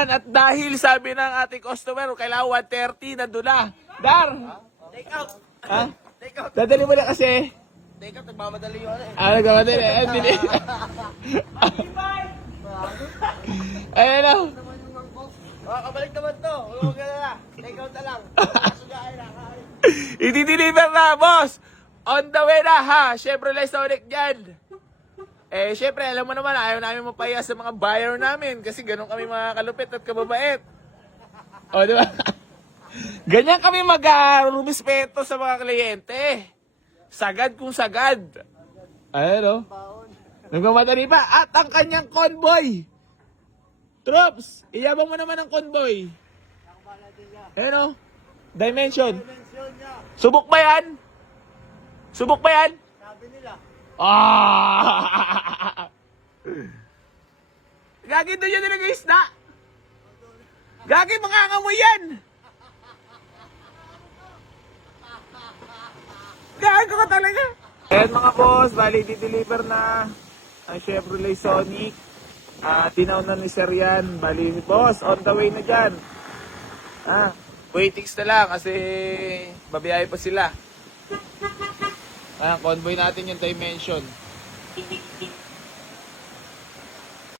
yan. At dahil sabi ng ating customer, kailangan 1:30, nandun na. Dar! Take out. Ha? Take out. Dadali mo na kasi. Take out, nagmamadali yun eh. Nagkamadali. Bili. Ayan o. Kabalik naman to. Huwag ka na. Take out na lang. Sugain na. I-deliver na, boss. On the way na, ha? Chevrolet Sonic dyan. Syempre, alam mo naman, ayaw namin mapaya sa mga buyer namin kasi ganun kami mga kalupit at kababait. O, di ba? Ganyan kami mag-rumispeto sa mga kliyente. Sagad kung sagad. Ayan, o. Nagmamadali pa. At ang kanyang convoy. Troops, iyabang mo naman ang convoy. Ayan, o. Dimension. Subok ba yan? Subok ba yan? Sabi nila. Gagi doon yan nilagay isda. Gagi, mangangamoy yan. Gago ka talaga. Ayan mga boss, bali di-deliver na ang Chevrolet Sonic. Tinaw na ni Sir yan. Bali boss, on the way na dyan. Waitings na lang kasi babiyahe pa sila. Convoy natin yung Dimension.